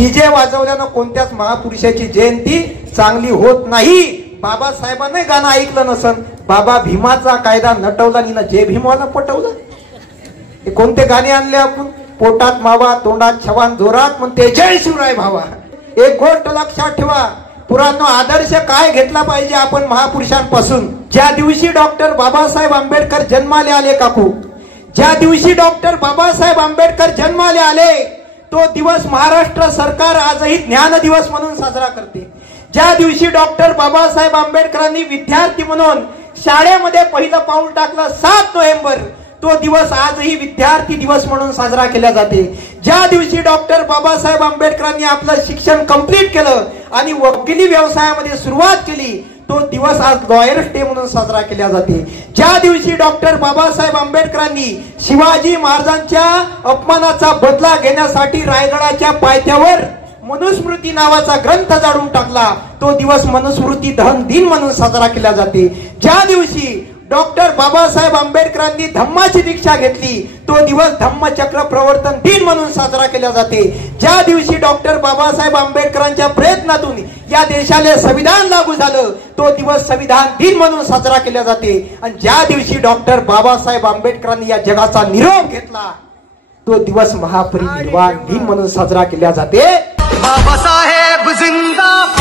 DJ वाजवल्यानं कोणत्याच महापुरुषाची जयंती चांगली होत नाही. बाबासाहेबांनी गाणं ऐकलं नसन, बाबा भीमाचा कायदा नटवला आणि जय भीमवाला पटवला. हे कोणते गाणे आणले आपण? पोटात मावा तोंडात छवान जोरात म्हणते जय शिवराय भावा. एक गोष्ट लक्षात ठेवा, पुरानो आदर्श काय घेतला पाहिजे आपण महापुरुषांपासून. ज्या दिवशी डॉक्टर बाबासाहेब आंबेडकर जन्माला आले काकू, ज्या दिवशी डॉक्टर बाबासाहेब आंबेडकर जन्माला आले तो दिवस महाराष्ट्र सरकार आजही ज्ञान दिवस म्हणून साजरा करते. ज्या दिवशी डॉक्टर बाबासाहेब आंबेडकरांनी विद्यार्थी म्हणून शाळेमध्ये पहिलं पाऊल टाकलं 7 नोव्हेंबर, तो दिवस आजही विद्यार्थी दिवस म्हणून साजरा केला जाते. ज्या दिवशी डॉक्टर बाबासाहेब आंबेडकरांनी आपलं शिक्षण कंप्लीट केलं आणि वकिली व्यवसायामध्ये सुरुवात केली, तो दिवस आज लॉयर्स डे म्हणून साजरा केला जाते. ज्या दिवशी डॉक्टर बाबासाहेब आंबेडकरांनी शिवाजी महाराजांच्या अपमानाचा बदला घेण्यासाठी रायगडाच्या पायथ्यावर मनुस्मृती नावाचा ग्रंथ जाळून टाकला, तो दिवस मनुस्मृती दहन दिन म्हणून साजरा केला जाते. ज्या दिवशी डॉक्टर बाबासाहेब आंबेडकरांनी धम्माची दीक्षा घेतली, तो दिवस धम्मचक्र प्रवर्तन दिन म्हणून साजरा केला जाते. ज्या दिवशी डॉक्टर बाबासाहेब आंबेडकरांच्या प्रयत्नातून या देशाला संविधान लागू झालं, तो दिवस संविधान दिन म्हणून साजरा केला जाते. आणि ज्या दिवशी डॉक्टर बाबासाहेब आंबेडकरांनी या जगाचा निरोप घेतला, तो दिवस महापरिनिर्वाण दिन म्हणून साजरा केला जाते. बाबासाहेब जिंदाबाद.